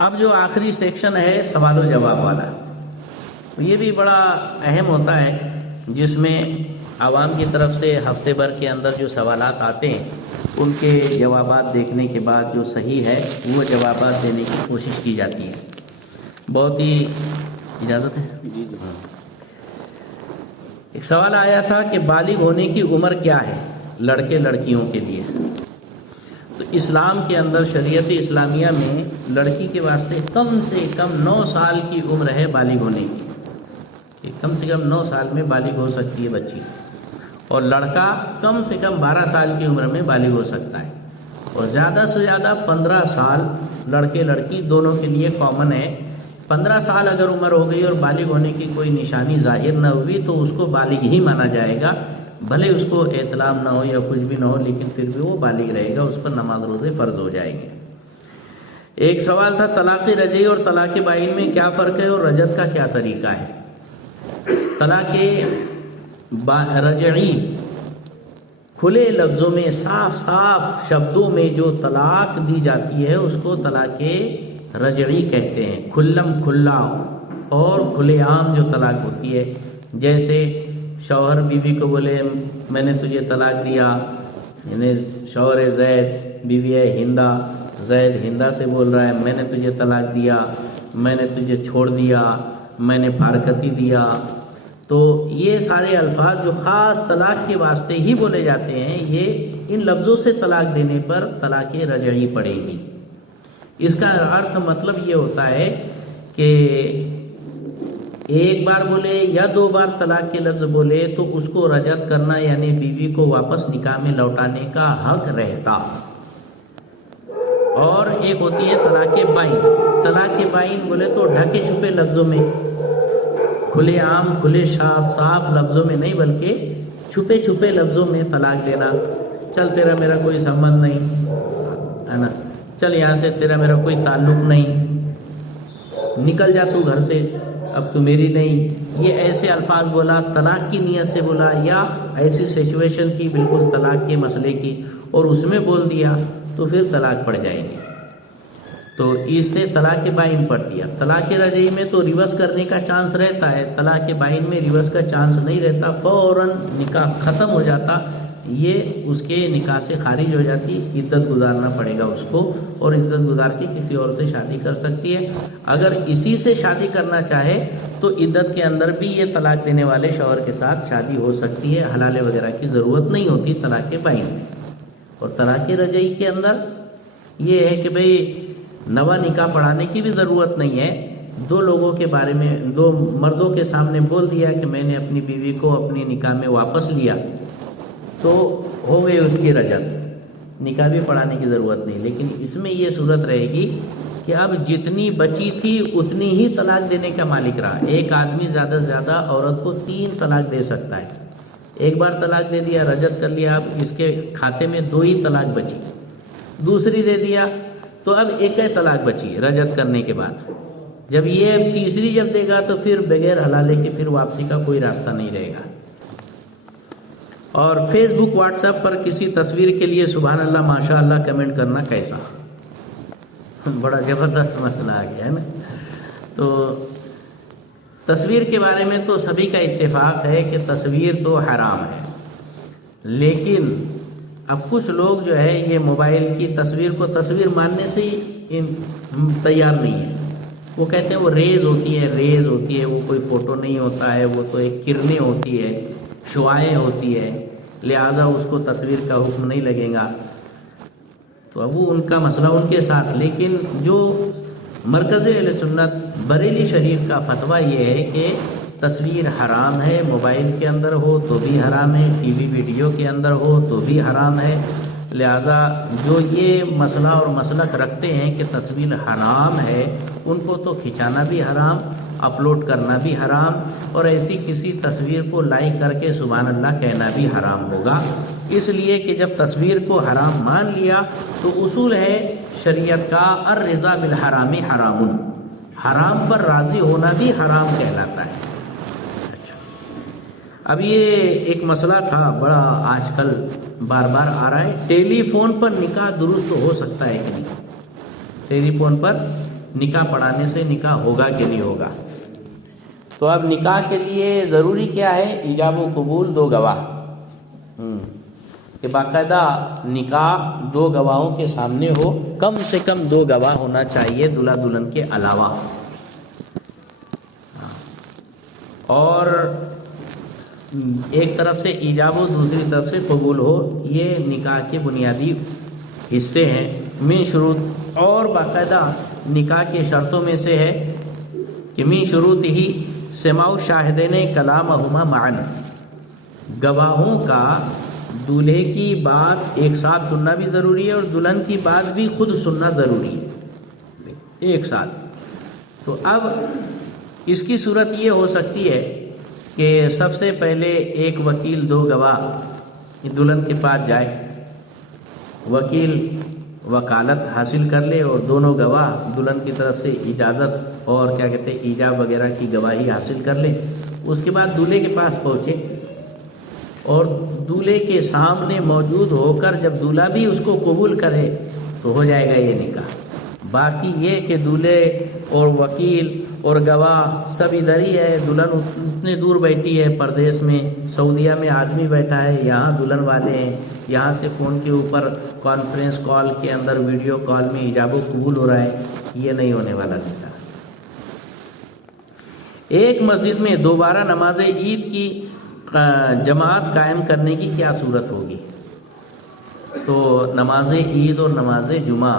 اب جو آخری سیکشن ہے سوال و جواب والا، یہ بھی بڑا اہم ہوتا ہے، جس میں عوام کی طرف سے ہفتے بھر کے اندر جو سوالات آتے ہیں ان کے جوابات دیکھنے کے بعد جو صحیح ہے وہ جوابات دینے کی کوشش کی جاتی ہے۔ بہت ہی اجازت ہے؟ ایک سوال آیا تھا کہ بالغ ہونے کی عمر کیا ہے لڑکے لڑکیوں کے لیے؟ تو اسلام کے اندر شریعت اسلامیہ میں لڑکی کے واسطے کم سے کم 9 سال کی عمر ہے بالغ ہونے کی، کہ کم سے کم 9 سال میں بالغ ہو سکتی ہے بچی، اور لڑکا کم سے کم 12 سال کی عمر میں بالغ ہو سکتا ہے، اور زیادہ سے زیادہ 15 سال لڑکے لڑکی دونوں کے لیے کامن ہے۔ 15 سال اگر عمر ہو گئی اور بالغ ہونے کی کوئی نشانی ظاہر نہ ہوئی تو اس کو بالغ ہی مانا جائے گا، بھلے اس کو احتلام نہ ہو یا کچھ بھی نہ ہو، لیکن پھر بھی وہ بالغ رہے گا، اس پر نماز روزے فرض ہو جائیں گے۔ ایک سوال تھا طلاق رجعی اور طلاق بائن میں کیا فرق ہے اور رجعت کا کیا طریقہ ہے؟ طلاق رجعی کھلے لفظوں میں صاف صاف شبدوں میں جو طلاق دی جاتی ہے اس کو طلاق رجعی کہتے ہیں، کھلم کھلا اور کھلے عام جو طلاق ہوتی ہے، جیسے شوہر بیوی کو بولے میں نے تجھے طلاق دیا، یعنی شوہر زید بیوی ہے ہندا، زید ہندا سے بول رہا ہے میں نے تجھے طلاق دیا، میں نے تجھے چھوڑ دیا، میں نے فارکتی دیا، تو یہ سارے الفاظ جو خاص طلاق کے واسطے ہی بولے جاتے ہیں، یہ ان لفظوں سے طلاق دینے پر طلاق رجعی پڑے گی۔ اس کا ارتھ مطلب یہ ہوتا ہے کہ ایک بار بولے یا 2 بار طلاق کے لفظ بولے تو اس کو رجعت کرنا یعنی بیوی کو واپس نکاح میں لوٹانے کا حق رہتا۔ اور ایک ہوتی ہے طلاق بائن۔ طلاق بائن بولے تو ڈھکے چھپے لفظوں میں، کھلے عام کھلے صاف لفظوں میں نہیں بلکہ چھپے چھپے لفظوں میں طلاق دینا، چل تیرا میرا کوئی سمبند نہیں ہے نا، چل یہاں سے تیرا میرا کوئی تعلق نہیں، نکل جا تو گھر سے، اب تو میری نہیں، یہ ایسے الفاظ بولا طلاق کی نیت سے بولا، یا ایسی سچویشن کی بالکل طلاق کے مسئلے کی اور اس میں بول دیا تو پھر طلاق پڑ جائے گی، تو اس سے طلاق بائن پڑ دیا۔ طلاق رجعی میں تو ریورس کرنے کا چانس رہتا ہے، طلاق بائن میں ریورس کا چانس نہیں رہتا، فوراً نکاح ختم ہو جاتا، یہ اس کے نکاح سے خارج ہو جاتی، عدت گزارنا پڑے گا اس کو، اور عدت گزار کے کسی اور سے شادی کر سکتی ہے۔ اگر اسی سے شادی کرنا چاہے تو عدت کے اندر بھی یہ طلاق دینے والے شوہر کے ساتھ شادی ہو سکتی ہے، حلالے وغیرہ کی ضرورت نہیں ہوتی طلاق بائن میں۔ اور طلاق رجعی کے اندر یہ ہے کہ بھئی نوا نکاح پڑھانے کی بھی ضرورت نہیں ہے، 2 لوگوں کے بارے میں 2 مردوں کے سامنے بول دیا کہ میں نے اپنی بیوی کو اپنی نکاح میں واپس لیا تو ہو گئی اس کی رجعت، نکاح بھی پڑھانے کی ضرورت نہیں۔ لیکن اس میں یہ صورت رہے گی کہ اب جتنی بچی تھی اتنی ہی طلاق دینے کا مالک رہا۔ ایک آدمی زیادہ سے زیادہ عورت کو 3 طلاق دے سکتا ہے، ایک بار طلاق دے دیا رجعت کر لیا، اب اس کے کھاتے میں 2 ہی طلاق بچی، دوسری دے دیا تو اب 1 طلاق بچی رجعت کرنے کے بعد، جب یہ تیسری جب دے گا تو پھر بغیر حلالے کے پھر واپسی کا کوئی راستہ نہیں رہے گا۔ اور فیس بک واٹس ایپ پر کسی تصویر کے لیے سبحان اللہ ماشاء اللہ کمنٹ کرنا کیسا؟ بڑا زبردست مسئلہ آ گیا ہے نا۔ تو تصویر کے بارے میں تو سبھی کا اتفاق ہے کہ تصویر تو حرام ہے، لیکن اب کچھ لوگ جو ہے یہ موبائل کی تصویر کو تصویر ماننے سے ہی تیار نہیں ہے، وہ کہتے ہیں وہ ریز ہوتی ہے، وہ کوئی فوٹو نہیں ہوتا ہے، وہ تو ایک کرنیں ہوتی ہے، شعاعیں ہوتی ہے، لہذا اس کو تصویر کا حکم نہیں لگے گا۔ تو اب وہ ان کا مسئلہ ان کے ساتھ، لیکن جو مرکز اہل سنت بریلی شریف کا فتویٰ یہ ہے کہ تصویر حرام ہے، موبائل کے اندر ہو تو بھی حرام ہے، ٹی وی ویڈیو کے اندر ہو تو بھی حرام ہے، لہذا جو یہ مسئلہ اور مسلک رکھتے ہیں کہ تصویر حرام ہے ان کو تو کھنچانا بھی حرام، اپلوڈ کرنا بھی حرام، اور ایسی کسی تصویر کو لائک کر کے سبحان اللہ کہنا بھی حرام ہوگا، اس لیے کہ جب تصویر کو حرام مان لیا تو اصول ہے شریعت کا الرضا بالحرام حرام، حرام پر راضی ہونا بھی حرام کہلاتا ہے۔ اب یہ ایک مسئلہ تھا بڑا آج کل بار بار آ رہا ہے، ٹیلی فون پر نکاح درست ہو سکتا ہے کہ نہیں؟ ٹیلی فون پر نکاح پڑھانے سے نکاح ہوگا کہ نہیں ہوگا. تو اب نکاح کے لیے ضروری کیا ہے؟ ایجاب و قبول 2 گواہ. کہ باقاعدہ نکاح 2 گواہوں کے سامنے ہو، کم سے کم 2 گواہ ہونا چاہیے دلہا دلہن کے علاوہ. اور ایک طرف سے ایجاب ہو، دوسری طرف سے قبول ہو. یہ نکاح کے بنیادی حصے ہیں من شروط. اور باقاعدہ نکاح کے شرطوں میں سے ہے کہ من شروط ہی سماع شاہدین کلامہما معا، گواہوں کا دولہے کی بات ایک ساتھ سننا بھی ضروری ہے اور دلہن کی بات بھی خود سننا ضروری ہے ایک ساتھ. تو اب اس کی صورت یہ ہو سکتی ہے کہ سب سے پہلے ایک وکیل 2 گواہ دلہن کے پاس جائے، وکیل وکالت حاصل کر لے اور دونوں گواہ دلہن کی طرف سے اجازت اور کیا کہتے ہیں ایجاب وغیرہ کی گواہی حاصل کر لیں. اس کے بعد دولہے کے پاس پہنچے اور دولہے کے سامنے موجود ہو کر جب دولہا بھی اس کو قبول کرے تو ہو جائے گا یہ نکاح. باقی یہ کہ دولہے اور وکیل اور گواہ سب ادھر ہی ہے، دلہن اتنے دور بیٹھی ہے پردیس میں، سعودیہ میں آدمی بیٹھا ہے، یہاں دلہن والے ہیں، یہاں سے فون کے اوپر کانفرنس کال کے اندر ویڈیو کال میں ایجاب و قبول ہو رہا ہے. یہ نہیں ہونے والا نکاح. ایک مسجد میں دوبارہ نماز عید کی جماعت قائم کرنے کی کیا صورت ہوگی؟ تو نماز عید اور نماز جمعہ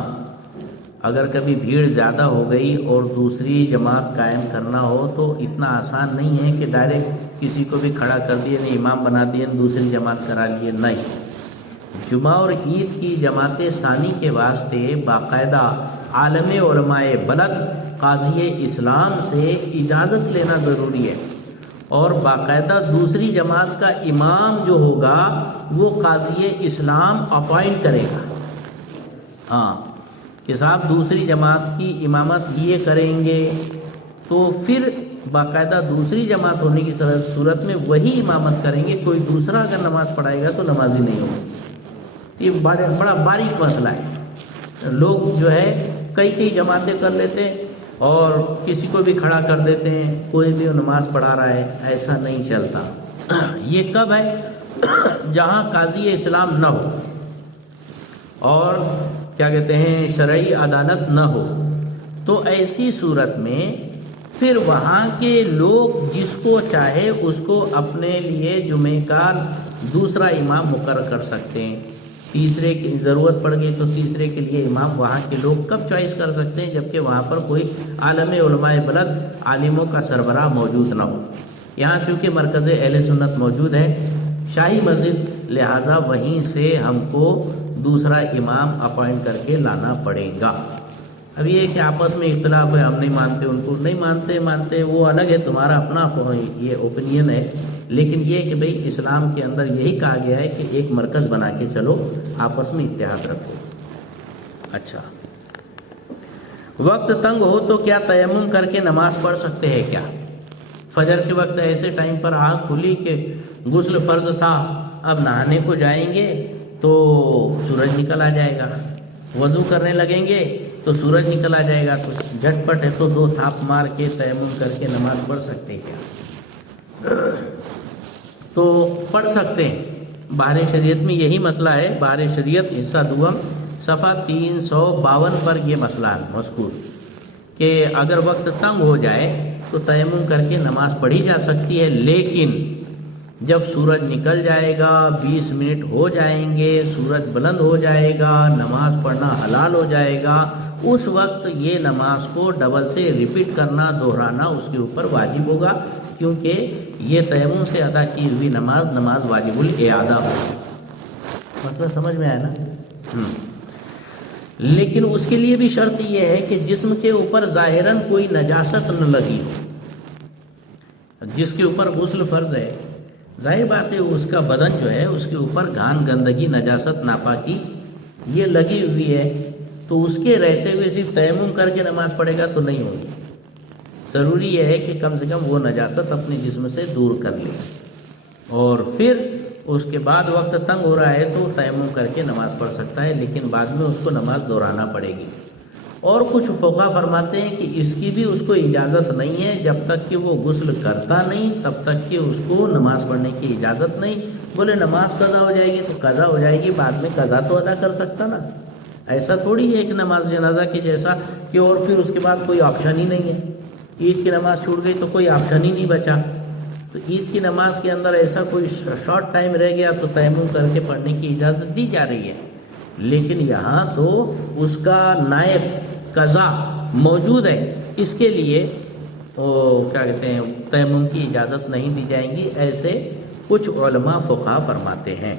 اگر کبھی بھیڑ زیادہ ہو گئی اور دوسری جماعت قائم کرنا ہو تو اتنا آسان نہیں ہے کہ ڈائریکٹ کسی کو بھی کھڑا کر دیے، نہیں امام بنا دیے، دوسری جماعت کرا لیے. نہیں، جمعہ اور عید کی جماعت ثانی کے واسطے باقاعدہ عالم علماء بلد قاضی اسلام سے اجازت لینا ضروری ہے اور باقاعدہ دوسری جماعت کا امام جو ہوگا وہ قاضی اسلام اپوائنٹ کرے گا. ہاں کہ صاحب دوسری جماعت کی امامت یہ کریں گے تو پھر باقاعدہ دوسری جماعت ہونے کی صورت میں وہی امامت کریں گے. کوئی دوسرا اگر نماز پڑھائے گا تو نمازی نہیں ہوگی. یہ بڑا باریک مسئلہ ہے. لوگ جو ہے کئی جماعتیں کر لیتے ہیں اور کسی کو بھی کھڑا کر دیتے ہیں، کوئی بھی نماز پڑھا رہا ہے. ایسا نہیں چلتا. یہ کب ہے؟ جہاں قاضی اسلام نہ ہو اور کیا کہتے ہیں شرعی عدالت نہ ہو، تو ایسی صورت میں پھر وہاں کے لوگ جس کو چاہے اس کو اپنے لیے جمعے کا دوسرا امام مقرر کر سکتے ہیں. تیسرے کی ضرورت پڑ گئی تو تیسرے کے لیے امام وہاں کے لوگ کب چوائس کر سکتے ہیں جبکہ وہاں پر کوئی عالم علماء بلد عالموں کا سربراہ موجود نہ ہو. یہاں چونکہ مرکز اہل سنت موجود ہے شاہی مسجد، لہذا وہیں سے ہم کو دوسرا امام اپوائنٹ کر کے لانا پڑے گا. اب یہ کہ آپس میں اختلاف ہے، ہم نہیں مانتے، ان کو نہیں مانتے وہ الگ ہے، تمہارا اپنا یہ اوپینین ہے. لیکن یہ کہ بھئی اسلام کے اندر یہی کہا گیا ہے کہ ایک مرکز بنا کے چلو، آپس میں اتحاد رکھو. اچھا، وقت تنگ ہو تو کیا تیمم کر کے نماز پڑھ سکتے ہیں کیا؟ فجر کے وقت ایسے ٹائم پر آنکھ کھلی کہ غسل فرض تھا، اب نہانے کو جائیں گے تو سورج نکل آ جائے گا، وضو کرنے لگیں گے تو سورج نکل آ جائے گا، تو جھٹ پٹ ہے تو 2 تھاپ مار کے تیمم کر کے نماز پڑھ سکتے کیا؟ تو پڑھ سکتے ہیں. بحر شریعت میں یہی مسئلہ ہے. بحر شریعت حصہ دوم صفحہ 352 پر یہ مسئلہ مذکور کہ اگر وقت تنگ ہو جائے تو تیمم کر کے نماز پڑھی جا سکتی ہے، لیکن جب سورج نکل جائے گا، 20 منٹ ہو جائیں گے، سورج بلند ہو جائے گا، نماز پڑھنا حلال ہو جائے گا، اس وقت یہ نماز کو ڈبل سے ریپیٹ کرنا، دہرانا اس کے اوپر واجب ہوگا، کیونکہ یہ تیمم سے ادا کی ہوئی نماز واجب الاعادہ ہوگی. مطلب سمجھ میں آیا نا؟ لیکن اس کے لیے بھی شرط یہ ہے کہ جسم کے اوپر ظاہراً کوئی نجاست نہ لگی ہو. جس کے اوپر غسل فرض ہے، ظاہر بات ہے اس کا بدن جو ہے اس کے اوپر گھان گندگی نجاست ناپاکی یہ لگی ہوئی ہے، تو اس کے رہتے ہوئے صرف تیمم کر کے نماز پڑھے گا تو نہیں ہوگی. ضروری یہ ہے کہ کم سے کم وہ نجاست اپنے جسم سے دور کر لے اور پھر اس کے بعد وقت تنگ ہو رہا ہے تو تیمم کر کے نماز پڑھ سکتا ہے، لیکن بعد میں اس کو نماز دہرانا پڑے گی. اور کچھ فقہا فرماتے ہیں کہ اس کی بھی اس کو اجازت نہیں ہے، جب تک کہ وہ غسل کرتا نہیں تب تک کہ اس کو نماز پڑھنے کی اجازت نہیں۔ بولے نماز قضا ہو جائے گی تو قضا ہو جائے گی، بعد میں قضا تو ادا کر سکتا نا، ایسا تھوڑی ہے کہ نماز جنازہ کی جیسا کہ اور پھر اس کے بعد کوئی آپشن ہی نہیں ہے، عید کی نماز چھوٹ گئی تو کوئی آپشن ہی نہیں بچا۔ تو عید کی نماز کے اندر ایسا کوئی شارٹ ٹائم رہ گیا تو تیمم کر کے پڑھنے کی اجازت دی جا رہی ہے، لیکن یہاں تو اس کا نائب قضا موجود ہے، اس کے لیے کیا کہتے ہیں تیمم کی اجازت نہیں دی جائیں گی، ایسے کچھ علماء فقہا فرماتے ہیں۔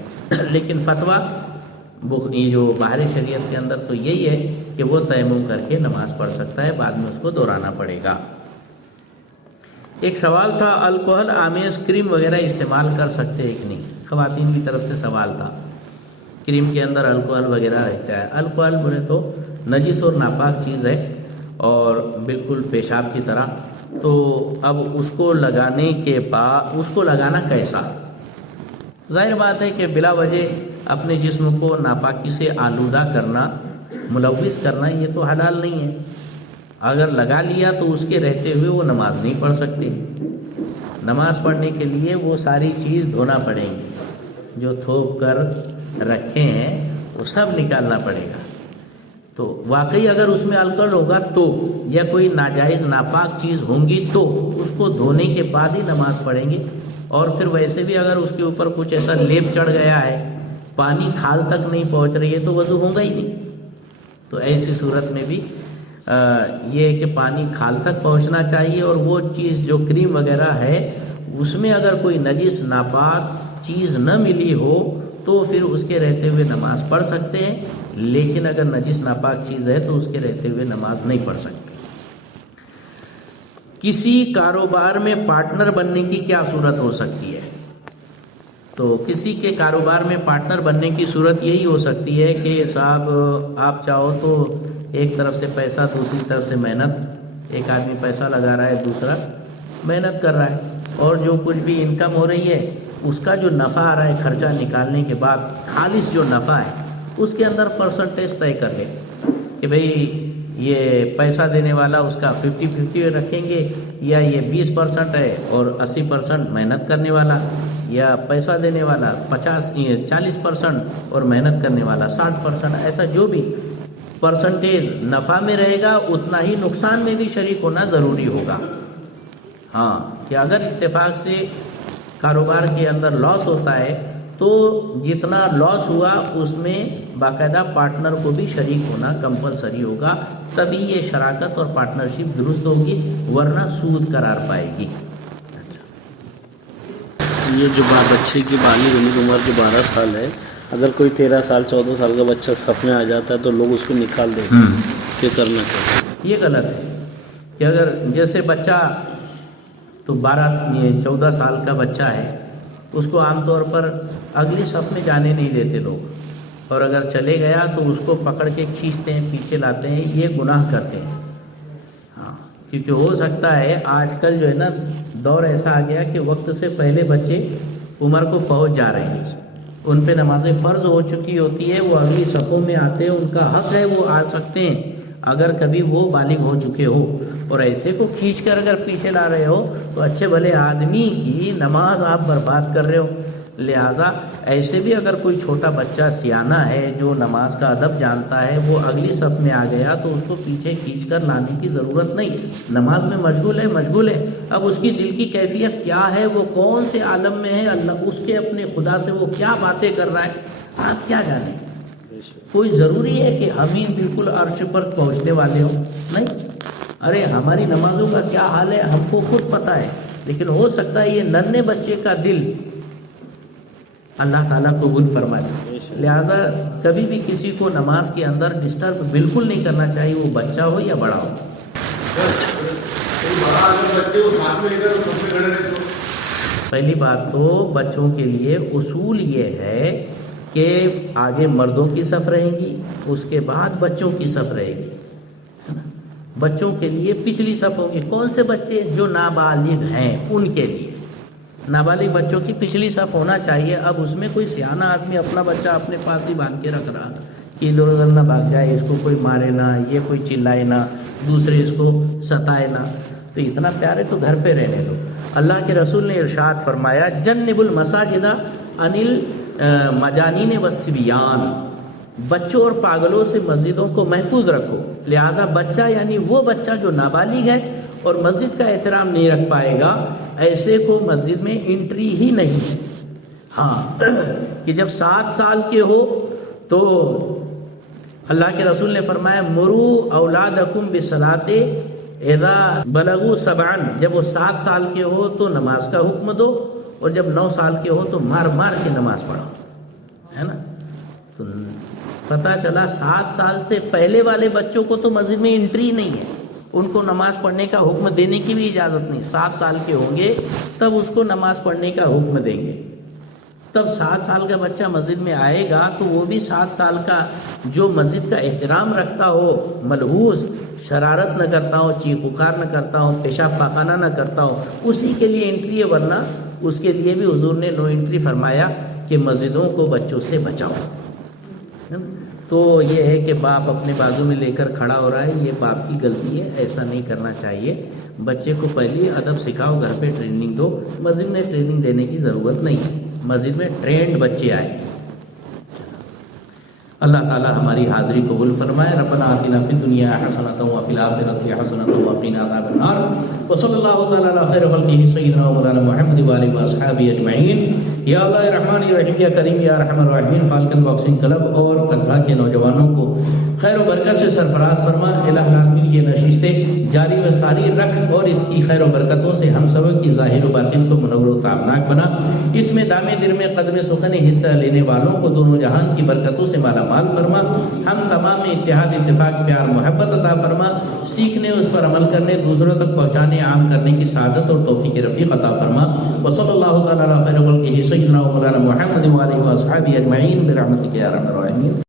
لیکن فتویٰ یہ جو باہر شریعت کے اندر تو یہی ہے کہ وہ تیمم کر کے نماز پڑھ سکتا ہے، بعد میں اس کو دہرانا پڑے گا۔ ایک سوال تھا الکوہل آمیز کریم وغیرہ استعمال کر سکتے ہیں کہ نہیں، خواتین کی طرف سے سوال تھا۔ کریم کے اندر الکوہل وغیرہ رہتا ہے، الکوہل بولے تو نجس اور ناپاک چیز ہے اور بالکل پیشاب کی طرح، تو اب اس کو لگانے کے بعد اس کو لگانا کیسا؟ ظاہر بات ہے کہ بلا وجہ اپنے جسم کو ناپاکی سے آلودہ کرنا، ملوث کرنا، یہ تو حلال نہیں ہے۔ اگر لگا لیا تو اس کے رہتے ہوئے وہ نماز نہیں پڑھ سکتے، نماز پڑھنے کے لیے وہ ساری چیز دھونا پڑیں گی، جو تھوپ کر رکھے ہیں وہ سب نکالنا پڑے گا۔ تو واقعی اگر اس میں الکوہل ہوگا تو یا کوئی ناجائز ناپاک چیز ہوں گی تو اس کو دھونے کے بعد ہی نماز پڑھیں گے، اور پھر ویسے بھی اگر اس کے اوپر کچھ ایسا لیپ چڑھ گیا ہے، پانی کھال تک نہیں پہنچ رہی ہے تو وضو ہوگا ہی نہیں۔ تو ایسی صورت میں بھی یہ ہے کہ پانی کھال تک پہنچنا چاہیے، اور وہ چیز جو کریم وغیرہ ہے اس میں اگر کوئی نجس ناپاک چیز نہ ملی ہو تو پھر اس کے رہتے ہوئے نماز پڑھ سکتے ہیں، لیکن اگر نجس ناپاک چیز ہے تو اس کے رہتے ہوئے نماز نہیں پڑھ سکتے۔ کسی کاروبار میں پارٹنر بننے کی کیا صورت ہو سکتی ہے؟ تو کسی کے کاروبار میں پارٹنر بننے کی صورت یہی ہو سکتی ہے کہ صاحب آپ چاہو تو ایک طرف سے پیسہ، دوسری طرف سے محنت، ایک آدمی پیسہ لگا رہا ہے، دوسرا محنت کر رہا ہے، اور جو کچھ بھی انکم ہو رہی ہے اس کا جو نفع آ رہا ہے خرچہ نکالنے کے بعد، خالص جو نفع ہے اس کے اندر پرسنٹیج طے کر لے کہ بھئی یہ پیسہ دینے والا اس کا 50-50 رکھیں گے، یا یہ 20% ہے اور 80% محنت کرنے والا، یا پیسہ دینے والا 40% اور محنت کرنے والا 60%، ایسا جو بھی پرسنٹیج نفع میں رہے گا اتنا ہی نقصان میں بھی شریک ہونا ضروری ہوگا۔ ہاں کہ اگر اتفاق سے کاروبار کے اندر لاس ہوتا ہے تو جتنا لاس ہوا اس میں باقاعدہ پارٹنر کو بھی شریک ہونا کمپلسری ہوگا، تبھی یہ شراکت اور پارٹنرشپ درست ہوگی، ورنہ سود قرار پائے گی۔ یہ جو بچے کی بالغ ہونے کی عمر جو 12 سال ہے، اگر کوئی 13 سال 14 سال کا بچہ صف میں آ جاتا ہے تو لوگ اس کو نکال دیتے ہیں، یہ کرنا چاہیے؟ یہ غلط ہے کہ اگر جیسے بچہ تو 14 سال کا بچہ ہے، اس کو عام طور پر اگلی صف میں جانے نہیں دیتے لوگ، اور اگر چلے گیا تو اس کو پکڑ کے کھینچتے ہیں، پیچھے لاتے ہیں، یہ گناہ کرتے ہیں۔ ہاں کیونکہ ہو سکتا ہے آج کل جو ہے نا دور ایسا آ گیا کہ وقت سے پہلے بچے عمر کو پہنچ جا رہے ہیں، ان پہ نمازیں فرض ہو چکی ہوتی ہے، وہ اگلی صفوں میں آتے ہیں، ان کا حق ہے وہ آ سکتے ہیں اگر کبھی وہ بالغ ہو چکے ہو، اور ایسے کو کھینچ کر اگر پیچھے لا رہے ہو تو اچھے بھلے آدمی کی نماز آپ برباد کر رہے ہو۔ لہذا ایسے بھی اگر کوئی چھوٹا بچہ سیانہ ہے جو نماز کا ادب جانتا ہے، وہ اگلی صف میں آ گیا تو اس کو پیچھے کھینچ کر لانے کی ضرورت نہیں، نماز میں مشغول ہے۔ اب اس کی دل کی کیفیت کیا ہے، وہ کون سے عالم میں ہے، اللہ اس کے اپنے خدا سے وہ کیا باتیں کر رہا ہے، آپ کیا جانیں۔ کوئی ضروری ہے کہ ہم ہی بالکل عرش پر پہنچنے والے ہوں؟ نہیں، ارے ہماری نمازوں کا کیا حال ہے ہم کو خود پتہ ہے، لیکن ہو سکتا ہے یہ ننھے بچے کا دل اللہ تعالیٰ قبول فرمائے۔ لہذا کبھی بھی کسی کو نماز کے اندر ڈسٹرب بالکل نہیں کرنا چاہیے، وہ بچہ ہو یا بڑا ہو۔ پہلی بات تو بچوں کے لیے اصول یہ ہے کہ آگے مردوں کی صف رہے گی، اس کے بعد بچوں کی صف رہے گی۔ بچوں کے لیے پچھلی صف ہوگی۔ کون سے بچے؟ جو نابالغ ہیں ان کے لیے نابالغ بچوں کی پچھلی صف ہونا چاہیے۔ اب اس میں کوئی سیانہ آدمی اپنا بچہ اپنے پاس ہی باندھ کے رکھ رہا کہ ادھر ادھر نہ بھاگ جائے، اس کو کوئی مارے نہ، یہ کوئی چلائے نہ، دوسرے اس کو ستائے نہ، تو اتنا پیار ہے تو گھر پہ رہنے دو۔ اللہ کے رسول نے ارشاد فرمایا جنب المساجد عن المجانین والصبیان، بچوں اور پاگلوں سے مسجدوں کو محفوظ رکھو، لہذا بچہ یعنی وہ بچہ جو نابالغ ہے اور مسجد کا احترام نہیں رکھ پائے گا، ایسے کو مسجد میں انٹری ہی نہیں ہے۔ ہاں کہ جب 7 سال کے ہو تو اللہ کے رسول نے فرمایا مرو اولادکم بالصلاۃ اذا بلغوا 7، جب وہ 7 سال کے ہو تو نماز کا حکم دو، اور جب 9 سال کے ہو تو مار مار کے نماز پڑھاؤ، ہے نا۔ تو پتہ چلا 7 سال سے پہلے والے بچوں کو تو مسجد میں انٹری نہیں ہے، ان کو نماز پڑھنے کا حکم دینے کی بھی اجازت نہیں۔ 7 سال کے ہوں گے تب اس کو نماز پڑھنے کا حکم دیں گے، تب 7 سال کا بچہ مسجد میں آئے گا تو وہ بھی 7 سال کا جو مسجد کا احترام رکھتا ہو، ملحوظ، شرارت نہ کرتا ہو، چیخ پکار نہ کرتا ہو، پیشاب پاخانہ نہ کرتا ہو، اسی کے لیے انٹری ہے، ورنہ اس کے لیے بھی حضور نے نو انٹری فرمایا کہ مسجدوں کو بچوں سے بچاؤ۔ تو یہ ہے کہ باپ اپنے بازو میں لے کر کھڑا ہو رہا ہے، یہ باپ کی غلطی ہے، ایسا نہیں کرنا چاہیے۔ بچے کو پہلے ادب سکھاؤ، گھر پہ ٹریننگ دو، مسجد میں ٹریننگ دینے کی ضرورت نہیں ہے، مسجد میں ٹرینڈ بچے آئے۔ اللہ تعالی ہماری حاضری قبول فرمائے۔ ربنا آتنا فی الدنیا حسنۃ وفی الآخرۃ حسنۃ وقنا عذاب النار، وصلی اللہ تعالی علی خیر خلقہ سیدنا و مولانا محمد و آلہ و اصحابہ اجمعین۔ یا اللہ رحمان رحیم، یا کریم، یا ارحم الراحمین، فالکن باکسنگ کلب اور کدھا کے نوجوانوں کو خیر و برکت سے سرفراز فرما۔ الہ العالمین یہ نشستیں جاری و ساری رکھ اور اس کی خیر و برکتوں سے ہم سب کی ظاہر و باطن کو منور و تابناک بنا۔ اس میں دامے در میں قدم سخن حصہ لینے والوں کو دونوں جہان کی برکتوں سے مالا مال فرما۔ ہم تمام اتحاد، اتفاق، پیار، محبت عطا فرما۔ سیکھنے، اس پر عمل کرنے، دوسروں تک پہنچانے، عام کرنے کی سعادت اور توفیق رفیق عطا فرما۔ وصلی اللہ تعالی علی خیر خلقہ سیدنا و مولانا محمد و آلہ و اصحابہ اجمعین برحمتک یا ارحم الراحمین۔